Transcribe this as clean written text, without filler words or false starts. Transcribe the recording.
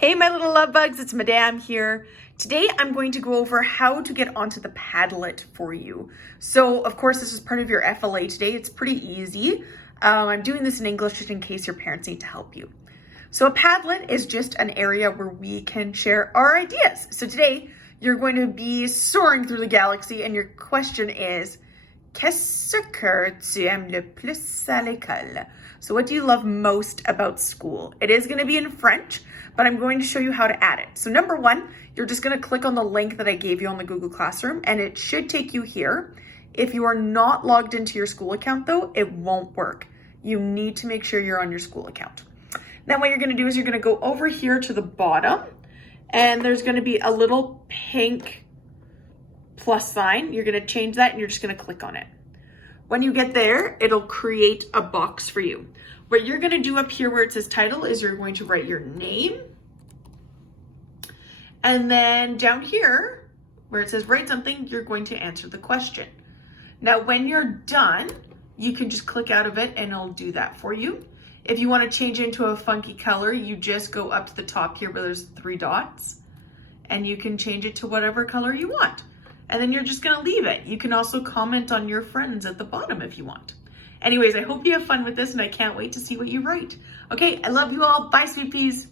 Hey, my little love bugs, it's Madame here. Today, I'm going to go over how to get onto the Padlet for you. So, of course, this is part of your FLA today. It's pretty easy. I'm doing this in English just in case your parents need to help you. So a Padlet is just an area where we can share our ideas. So today, you're going to be soaring through the galaxy and your question is, qu'est-ce que tu aimes le plus à l'école? So what do you love most about school? It is going to be in French, but I'm going to show you how to add it. So number one, you're just going to click on the link that I gave you on the Google Classroom and it should take you here. If you are not logged into your school account though, it won't work. You need to make sure you're on your school account. Then what you're going to do is you're going to go over here to the bottom and there's going to be a little pink plus sign. You're going to change that and you're just going to click on it. When you get there, it'll create a box for you. What you're going to do up here where it says title is you're going to write your name. And then down here where it says write something, you're going to answer the question. Now, when you're done, you can just click out of it and it'll do that for you. If you want to change it into a funky color, you just go up to the top here where there's 3 dots and you can change it to whatever color you want. And then you're just going to leave it. You can also comment on your friends at the bottom if you want. Anyways, I hope you have fun with this and I can't wait to see what you write. Okay, I love you all. Bye, sweet peas.